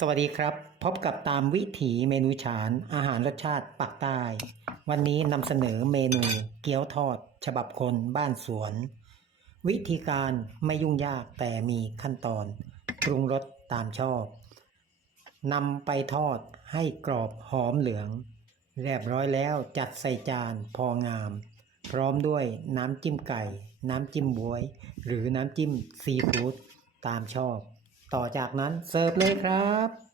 สวัสดีครับ พบกับตามวิถีเมนูฉานอาหารรสชาติปากใต้ วันนี้นำเสนอเมนูเกี๊ยวทอด ฉบับคนบ้านสวน วิธีการไม่ยุ่งยากแต่มีขั้นตอน ปรุงรสตามชอบนำไปทอดให้กรอบหอมเหลือง เรียบร้อยแล้วจัดใส่จานพองาม พร้อมด้วยน้ำจิ้มไก่ น้ำจิ้มบวย หรือน้ำจิ้มซีฟู้ดตามชอบ ต่อจากนั้นเสิร์ฟเลยครับ